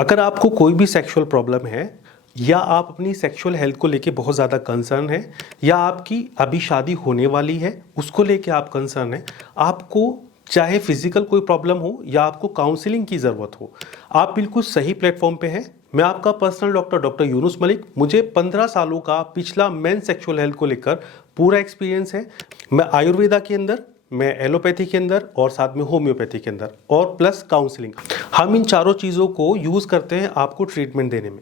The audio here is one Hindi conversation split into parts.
अगर आपको कोई भी सेक्सुअल प्रॉब्लम है या आप अपनी सेक्सुअल हेल्थ को लेके बहुत ज़्यादा कंसर्न है या आपकी अभी शादी होने वाली है उसको लेके आप कंसर्न है, आपको चाहे फिजिकल कोई प्रॉब्लम हो या आपको काउंसलिंग की ज़रूरत हो, आप बिल्कुल सही प्लेटफॉर्म पे हैं। मैं आपका पर्सनल डॉक्टर यूनुस मलिक। मुझे 15 सालों का पिछला मेन सेक्सुअल हेल्थ को लेकर पूरा एक्सपीरियंस है। मैं आयुर्वेदा के अंदर, मैं एलोपैथी के अंदर और साथ में होम्योपैथी के अंदर और प्लस काउंसलिंग, हम इन चारों चीज़ों को यूज़ करते हैं आपको ट्रीटमेंट देने में।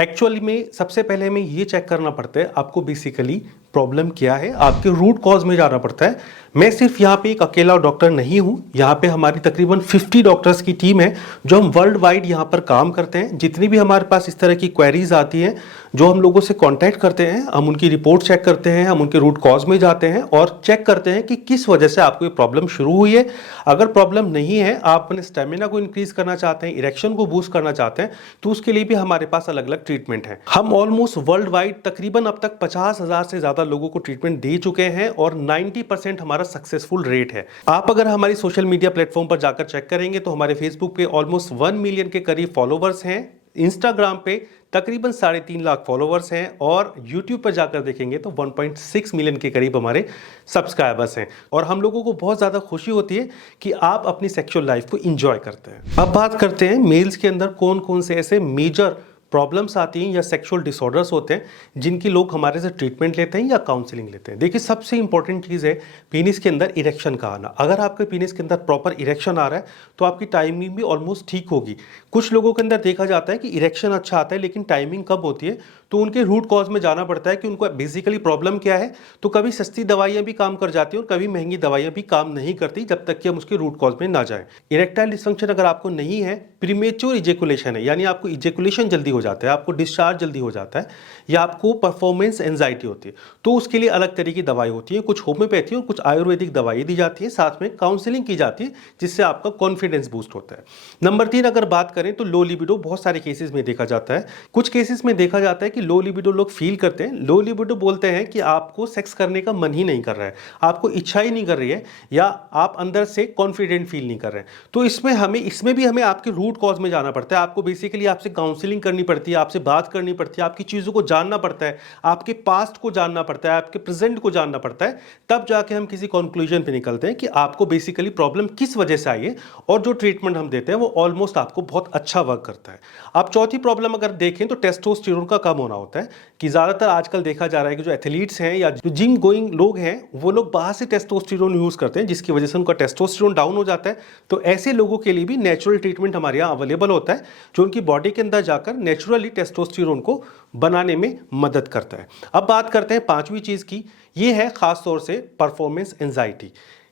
एक्चुअली में सबसे पहले हमें ये चेक करना पड़ता है आपको बेसिकली प्रॉब्लम क्या है, आपके रूट कॉज में जाना पड़ता है। मैं सिर्फ यहाँ पे एक अकेला डॉक्टर नहीं हूँ, यहाँ पे हमारी तकरीबन 50 डॉक्टर्स की टीम है जो हम वर्ल्ड वाइड यहाँ पर काम करते हैं। जितनी भी हमारे पास इस तरह की क्वेरीज आती हैं, जो हम लोगों से कांटेक्ट करते हैं, हम उनकी रिपोर्ट चेक करते हैं, हम उनके रूट कॉज में जाते हैं और चेक करते हैं कि किस वजह से आपको ये प्रॉब्लम शुरू हुई है। अगर प्रॉब्लम नहीं है, आप अपने स्टेमिना को इंक्रीज करना चाहते हैं, इरेक्शन को बूस्ट करना चाहते हैं, तो उसके लिए भी हमारे पास अलग अलग ट्रीटमेंट है। हम ऑलमोस्ट वर्ल्ड वाइड तकरीबन अब तक 50,000 से ज्यादा लोगों को ट्रीटमेंट दे चुके हैं और 90% हमारा सक्सेसफुल रेट है। आप अगर हमारी सोशल मीडिया प्लेटफॉर्म पर जाकर चेक करेंगे तो हमारे फेसबुक पे ऑलमोस्ट 1 मिलियन के करीब फॉलोवर्स हैं, इंस्टाग्राम पे तकरीबन 3.5 लाख फॉलोवर्स हैं और यूट्यूब पर जाकर देखेंगे तो 1.6 मिलियन के करीब हमारे सब्सक्राइबर्स हैं। और हम लोगों को बहुत ज़्यादा खुशी होती है कि आप अपनी सेक्सुअल लाइफ को इंजॉय करते हैं। अब बात करते हैं मेल्स के अंदर कौन कौन से ऐसे मेजर प्रॉब्लम्स आती हैं या सेक्सुअल डिसऑर्डर्स होते हैं जिनकी लोग हमारे से ट्रीटमेंट लेते हैं या काउंसलिंग लेते हैं। देखिए, सबसे इंपॉर्टेंट चीज़ है पीनिस के अंदर इरेक्शन का आना। अगर आपके पीनिस के अंदर प्रॉपर इरेक्शन आ रहा है तो आपकी टाइमिंग भी ऑलमोस्ट ठीक होगी। कुछ लोगों के अंदर देखा जाता है कि इरेक्शन अच्छा आता है लेकिन टाइमिंग कब होती है, तो उनके रूट कॉज में जाना पड़ता है कि उनको बेसिकली प्रॉब्लम क्या है। तो कभी सस्ती दवाइयाँ भी काम कर जाती हैं और कभी महंगी दवाइयाँ भी काम नहीं करती जब तक कि हम उसके रूट कॉज में ना जाएं। इरेक्टाइल डिसफंक्शन अगर आपको नहीं है, प्रीमेच्योर इजेकुलेशन है, यानी आपको इजेकुलेशन जल्दी हो जाता है, आपको डिस्चार्ज जल्दी हो जाता है, या आपको परफॉर्मेंस एंजाइटी होती है, तो उसके लिए अलग तरह की दवाई होती है। कुछ होम्योपैथी और कुछ आयुर्वेदिक दवाई दी जाती है, साथ में काउंसलिंग की जाती है जिससे आपका कॉन्फिडेंस बूस्ट होता है। नंबर 3 अगर बात करें तो लो लिबिडो बहुत सारे केसेस में देखा जाता है। कुछ केसेस में देखा जाता है कि लो लिबिडो लोग फील करते हैं। लो लिबिडो बोलते हैं कि आपको सेक्स करने का मन ही नहीं कर रहा है, आपको इच्छा ही नहीं कर रही है, या आप अंदर से कॉन्फिडेंट फील नहीं कर रहे हैं। तो इसमें भी हमें आपके रूट कॉज में जाना पड़ता है। आपको बेसिकली आपसे काउंसलिंग करनी पड़ती है, आपसे बात करनी पड़ती है, आपकी चीज़ों को जानना पड़ता है, आपके पास्ट को जानना पड़ता है, आपके प्रेजेंट को जानना पड़ता है, तब जाके हम किसी कंक्लूजन पे निकलते हैं कि आपको बेसिकली प्रॉब्लम किस वजह से आई है और जो ट्रीटमेंट हम देते हैं वो ऑलमोस्ट आपको बहुत अच्छा वर्क करता है। अब चौथी प्रॉब्लम अगर देखें तो टेस्टोस्टेरोन का कम होना होता है, कि ज़्यादातर आजकल देखा जा रहा है कि जो एथलीट्स हैं या जो जिम गोइंग लोग हैं वो लोग बाहर से टेस्टोस्टेरोन यूज़ करते हैं जिसकी वजह से उनका टेस्टोस्टेरोन डाउन हो जाता है। तो ऐसे लोगों के लिए भी नेचुरल ट्रीटमेंट हमारे यहाँ अवेलेबल होता है जो उनकी बॉडी के अंदर जाकर नेचुरली टेस्टोस्टेरोन को बनाने में मदद करता है। अब बात करते हैं पांचवी चीज़ की, ये है ख़ास तौर से परफॉर्मेंस एंजाइटी,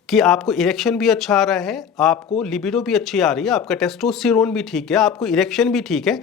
कि आपको इरेक्शन भी अच्छा आ रहा है, आपको लिबिडो भी अच्छी आ रही है, आपका टेस्टोस्टेरोन भी ठीक है, आपको इरेक्शन भी ठीक है,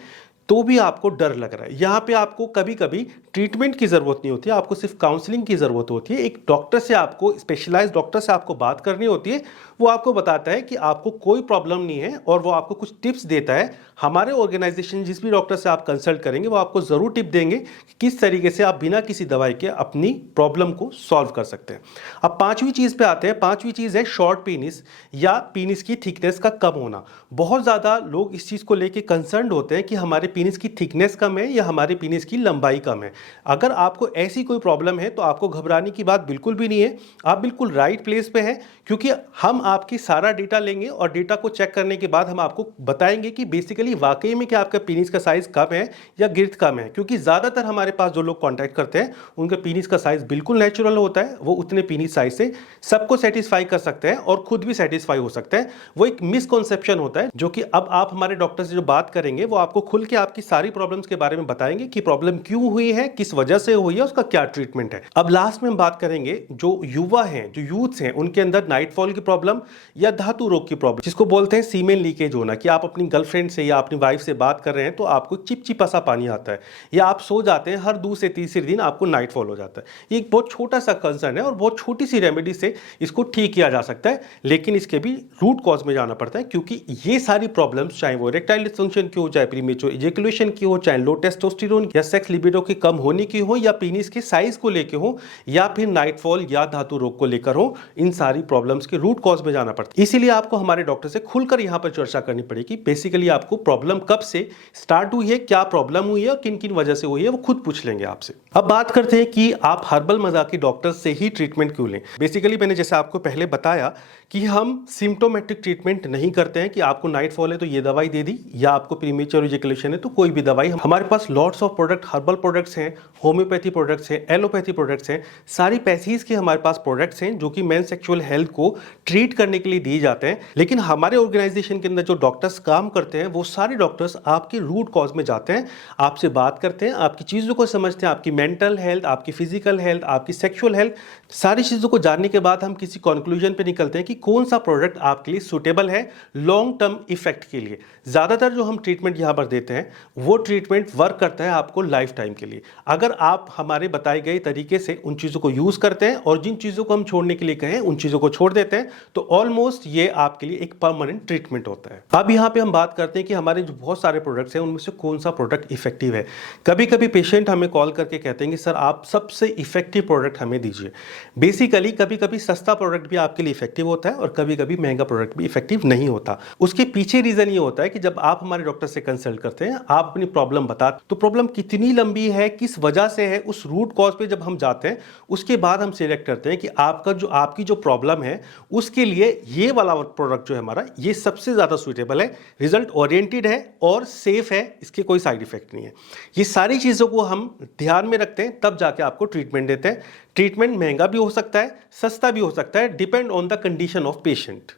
तो भी आपको डर लग रहा है। यहाँ पे आपको कभी कभी ट्रीटमेंट की ज़रूरत नहीं होती है, आपको सिर्फ काउंसलिंग की ज़रूरत होती है। एक डॉक्टर से आपको, स्पेशलाइज्ड डॉक्टर से आपको बात करनी होती है। वो आपको बताता है कि आपको कोई प्रॉब्लम नहीं है और वो आपको कुछ टिप्स देता है। हमारे ऑर्गेनाइजेशन जिस भी डॉक्टर से आप कंसल्ट करेंगे वो आपको ज़रूर टिप देंगे कि किस तरीके से आप बिना किसी दवाई के अपनी प्रॉब्लम को सॉल्व कर सकते हैं। अब पाँचवीं चीज़ पे आते हैं। पाँचवीं चीज़ है शॉर्ट पीनिस या पीनिस की थिकनेस का कम होना। बहुत ज़्यादा लोग इस चीज़ को लेके कंसर्न्ड होते हैं कि हमारे पीनिस की थिकनेस कम है या हमारे पीनिस की लंबाई कम है। अगर आपको ऐसी कोई प्रॉब्लम है तो आपको घबराने की बात बिल्कुल भी नहीं है, आप बिल्कुल राइट प्लेस पे हैं, क्योंकि हम आपकी सारा डेटा लेंगे और डेटा को चेक करने के बाद हम आपको बताएंगे कि बेसिकली वाकई में क्या आपका पीनिस का साइज कम है या गिर्द कम है। क्योंकि ज़्यादातर हमारे पास जो लोग कॉन्टैक्ट करते हैं उनका पीनिस का साइज बिल्कुल नेचुरल होता है, वो उतने पीनिस साइज से सबको सेटिस्फाई कर सकते हैं और खुद भी सेटिस्फाई हो सकते हैं। वो एक मिसकॉन्सेप्शन होता है जो कि अब आप हमारे डॉक्टर से जो बात करेंगे वो आपको खुल के आपकी सारी प्रॉब्लम्स के बारे में बताएंगे कि प्रॉब्लम क्यों हुई है, किस वजह से हुई है, उसका क्या ट्रीटमेंट है। अब लास्ट में हम बात करेंगे जो युवा हैं, जो यूथ्स हैं, उनके अंदर नाइटफॉल की प्रॉब्लम या धातु रोग की प्रॉब्लम, जिसको बोलते हैं सीमेन लीकेज होना, कि आप अपनी गर्लफ्रेंड से या अपनी वाइफ से बात कर रहे हैं तो आपको चिपचिपा सा पानी आता है, या आप सो जाते हैं हर दूसरे तीसरे दिन आपको नाइटफॉल हो जाता है। ये एक बहुत छोटा सा कंसर्न है और बहुत छोटी सी रेमेडी से इसको ठीक किया जा सकता है, लेकिन इसके भी रूट कॉज में जाना पड़ता है। क्योंकि ये सारी प्रॉब्लम्स, चाहे वो इरेक्टाइल डिसफंक्शन की हो, चाहे प्रीमेच्योर इजैकुलेशन की हो, चाहे लो टेस्टोस्टेरोन या सेक्स लिबिडो के कम होने की हो, या पीनिस के साइज को लेकर हो, या फिर नाइटफॉल या धातु रोग को लेकर हो, इन सारी प्रॉब्लम्स के रूट कॉज में में जाना पड़ता है। इसीलिए आपको हमारे डॉक्टर से खुलकर यहाँ पर चर्चा करनी पड़ेगी। बेसिकली आपको प्रॉब्लम कब से स्टार्ट हुई है, क्या प्रॉब्लम हुई है और किन किन वजह से हुई है, वो खुद पूछ लेंगे आपसे। अब बात करते हैं कि आप हर्बल मजा के डॉक्टर से ही ट्रीटमेंट क्यों लें। बेसिकली मैंने जैसे आपको पहले बताया कि हम सिम्टोमेटिक ट्रीटमेंट नहीं करते हैं कि आपको नाइट फॉल है तो ये दवाई दे दी, या आपको प्रीमेच्योर इजैकुलेशन है तो कोई भी दवाई। हमारे पास lots of product, herbal products हैं, होम्योपैथी प्रोडक्ट्स हैं, एलोपैथी प्रोडक्ट्स हैं, सारी पैथीज के हमारे पास प्रोडक्ट्स हैं जो कि मेन सेक्सुअल हेल्थ को ट्रीट करने के लिए दिए जाते हैं। लेकिन हमारे ऑर्गेनाइजेशन के अंदर जो डॉक्टर्स काम करते हैं वो सारे डॉक्टर्स आपके रूट कॉज में जाते हैं, आपसे बात करते हैं, आपकी चीज़ों को समझते हैं, आपकी मेंटल हेल्थ, आपकी फिजिकल हेल्थ, आपकी सेक्सुअल हेल्थ, सारी चीज़ों को जानने के बाद हम किसी कंक्लूजन पे निकलते हैं कि कौन सा प्रोडक्ट आपके लिए सूटेबल है लॉन्ग टर्म इफेक्ट के लिए। ज़्यादातर जो हम ट्रीटमेंट यहाँ पर देते हैं वो ट्रीटमेंट वर्क करता है आपको लाइफ टाइम के लिए, अगर आप हमारे बताए गए तरीके से उन चीज़ों को यूज़ करते हैं और जिन चीज़ों को हम छोड़ने के लिए कहें उन चीज़ों को छोड़ देते हैं, तो ऑलमोस्ट ये आपके लिए एक परमानेंट ट्रीटमेंट होता है। अब यहाँ पे हम बात करते हैं कि हमारे जो बहुत सारे प्रोडक्ट्स हैं उनमें से कौन सा प्रोडक्ट इफेक्टिव है। कभी कभी पेशेंट हमें कॉल करके कहते हैं कि सर आप सबसे इफेक्टिव प्रोडक्ट हमें दीजिए। बेसिकली कभी कभी सस्ता प्रोडक्ट भी आपके लिए इफेक्टिव होता है और कभी कभी महंगा प्रोडक्ट भी इफेक्टिव नहीं होता। उसके पीछे रीजन ये होता है कि जब आप हमारे डॉक्टर से कंसल्ट करते हैं, आप अपनी प्रॉब्लम बता, तो प्रॉब्लम कितनी लंबी है, किस वजह से है, उस रूट कॉज पे जब हम जाते हैं उसके बाद हम सिलेक्ट करते हैं कि आपकी जो प्रॉब्लम है उसके लिए ये वाला प्रोडक्ट जो है हमारा, ये सबसे ज्यादा सुटेबल है, रिजल्ट ओरिएंटेड है और सेफ है, इसके कोई साइड इफेक्ट नहीं है। ये सारी चीजों को हम ध्यान में रखते हैं, तब जाके आपको ट्रीटमेंट देते हैं। ट्रीटमेंट महंगा भी हो सकता है, सस्ता भी हो सकता है, depend on the condition of patient.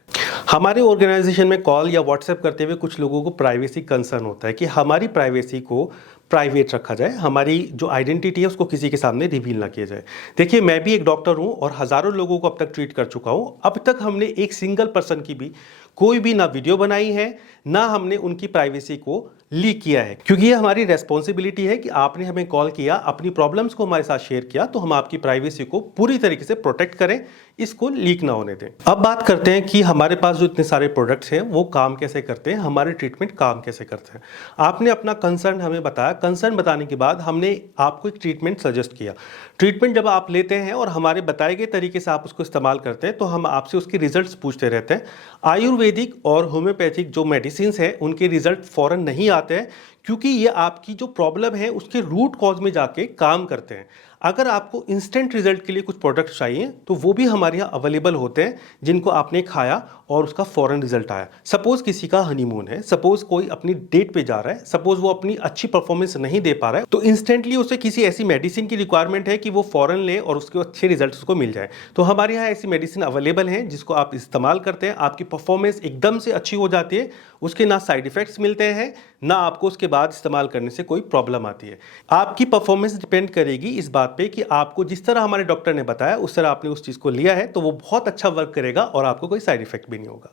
हमारे ऑर्गेनाइजेशन में कॉल या व्हाट्सएप करते हुए कुछ लोगों को प्राइवेसी कंसर्न होता है कि हमारी प्राइवेसी को प्राइवेट रखा जाए, हमारी जो आइडेंटिटी है उसको किसी के सामने रिवील ना किया जाए। देखिए, मैं भी एक डॉक्टर हूं और हजारों लोगों को अब तक ट्रीट कर चुका हूं। अब तक हमने एक सिंगल पर्सन की भी कोई भी ना वीडियो बनाई है, ना हमने उनकी प्राइवेसी को लीक किया है, क्योंकि ये हमारी रेस्पॉन्सिबिलिटी है कि आपने हमें कॉल किया, अपनी प्रॉब्लम्स को हमारे साथ शेयर किया, तो हम आपकी प्राइवेसी को पूरी तरीके से प्रोटेक्ट करें, इसको लीक ना होने दें। अब बात करते हैं कि हमारे पास जो इतने सारे प्रोडक्ट्स हैं वो काम कैसे करते हैं, हमारे ट्रीटमेंट काम कैसे करते हैं। आपने अपना कंसर्न हमें बताया, कंसर्न बताने के बाद हमने आपको एक ट्रीटमेंट सजेस्ट किया। ट्रीटमेंट जब आप लेते हैं और हमारे बताए गए तरीके से आप उसको इस्तेमाल करते हैं, तो हम आपसे उसके रिजल्ट्स पूछते रहते हैं। आयुर्वेदिक और होम्योपैथिक जो मेडिसिन है उनके रिजल्ट फौरन नहीं आते हैं, क्योंकि ये आपकी जो प्रॉब्लम है उसके रूट कॉज में जाके काम करते हैं। अगर आपको इंस्टेंट रिजल्ट के लिए कुछ प्रोडक्ट चाहिए तो वो भी हमारे यहाँ अवेलेबल होते हैं, जिनको आपने खाया और उसका फौरन रिजल्ट आया। सपोज किसी का हनीमून है, सपोज कोई अपनी डेट पे जा रहा है, सपोज वो अपनी अच्छी परफॉर्मेंस नहीं दे पा रहा है, तो इंस्टेंटली उसे किसी ऐसी मेडिसिन की रिक्वायरमेंट है कि वो फौरन ले और उसके अच्छे रिजल्ट उसको मिल जाए। तो हमारे यहाँ ऐसी मेडिसिन अवेलेबल हैं जिसको आप इस्तेमाल करते हैं, आपकी परफॉर्मेंस एकदम से अच्छी हो जाती है, उसके ना साइड इफेक्ट्स मिलते हैं, ना आपको उसके बाद इस्तेमाल करने से कोई प्रॉब्लम आती है। आपकी परफॉर्मेंस डिपेंड करेगी इस बात पे कि आपको जिस तरह हमारे डॉक्टर ने बताया उस तरह आपने उस चीज को लिया है, तो वो बहुत अच्छा वर्क करेगा और आपको कोई साइड इफेक्ट भी नहीं होगा।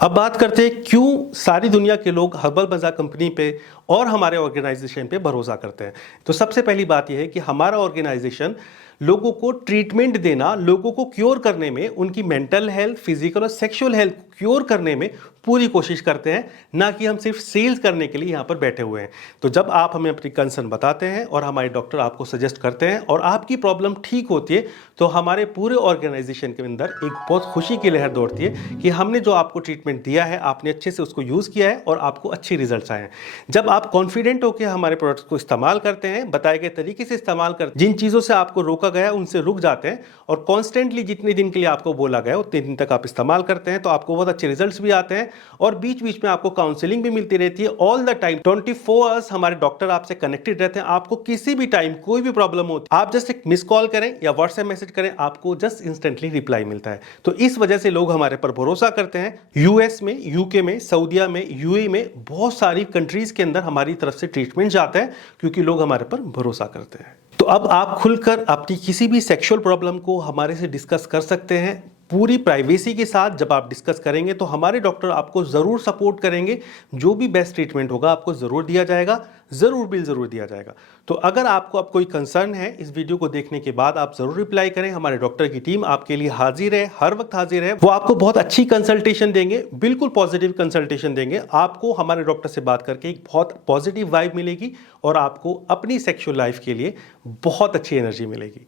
अब बात करते हैं क्यों सारी दुनिया के लोग हर्बल मजा कंपनी पे और हमारे ऑर्गेनाइजेशन पे भरोसा करते हैं। तो सबसे पहली बात यह है कि हमारा ऑर्गेनाइजेशन लोगों को ट्रीटमेंट देना, लोगों को क्योर करने में, उनकी मेंटल हेल्थ, फिजिकल और सेक्सुअल हेल्थ क्योर करने में पूरी कोशिश करते हैं, ना कि हम सिर्फ सेल्स करने के लिए यहाँ पर बैठे हुए हैं। तो जब आप हमें अपनी कंसर्न बताते हैं और हमारे डॉक्टर आपको सजेस्ट करते हैं और आपकी प्रॉब्लम ठीक होती है, तो हमारे पूरे ऑर्गेनाइजेशन के अंदर एक बहुत खुशी की लहर दौड़ती है कि हमने जो आपको ट्रीटमेंट दिया है, आपने अच्छे से उसको यूज़ किया है और आपको अच्छे रिजल्ट्स आए हैं। जब आप कॉन्फिडेंट होकर हमारे प्रोडक्ट्स को इस्तेमाल करते हैं, बताए गए तरीके से इस्तेमाल करते, जिन चीज़ों से आपको रोका गया उनसे रुक जाते हैं और कॉन्स्टेंटली जितने दिन के लिए आपको बोला गया उतने दिन तक आप इस्तेमाल करते हैं, तो आपको बहुत अच्छे रिजल्ट्स भी आते हैं और बीच बीच में आपको काउंसलिंग भी मिलती रहती है। ऑल द टाइम 24 आवर्स हमारे डॉक्टर आपसे कनेक्टेड रहते हैं। आपको किसी भी टाइम कोई भी प्रॉब्लम हो, आप जस्ट एक मिस कॉल करें या व्हाट्सएप मैसेज करें, आपको जस्ट इंस्टेंटली रिप्लाई मिलता है। तो इस वजह से लोग हमारे पर भरोसा करते हैं। यूएस में, यूके में, सऊदीया में, यूएई में, बहुत सारी कंट्रीज के अंदर हमारी तरफ से ट्रीटमेंट जाता है, क्योंकि लोग हमारे पर भरोसा करते हैं। तो अब आप खुलकर अपनी किसी भी सेक्सुअल प्रॉब्लम को हमारे से डिस्कस कर सकते हैं पूरी प्राइवेसी के साथ। जब आप डिस्कस करेंगे तो हमारे डॉक्टर आपको ज़रूर सपोर्ट करेंगे, जो भी बेस्ट ट्रीटमेंट होगा आपको ज़रूर दिया जाएगा, ज़रूर दिया जाएगा। तो अगर आपको अब कोई कंसर्न है, इस वीडियो को देखने के बाद आप ज़रूर रिप्लाई करें। हमारे डॉक्टर की टीम आपके लिए हाजिर है, हर वक्त हाजिर है। वो आपको बहुत अच्छी कंसल्टेशन देंगे, बिल्कुल पॉजिटिव कंसल्टेशन देंगे। आपको हमारे डॉक्टर से बात करके एक बहुत पॉजिटिव वाइब मिलेगी और आपको अपनी सेक्सुअल लाइफ के लिए बहुत अच्छी एनर्जी मिलेगी।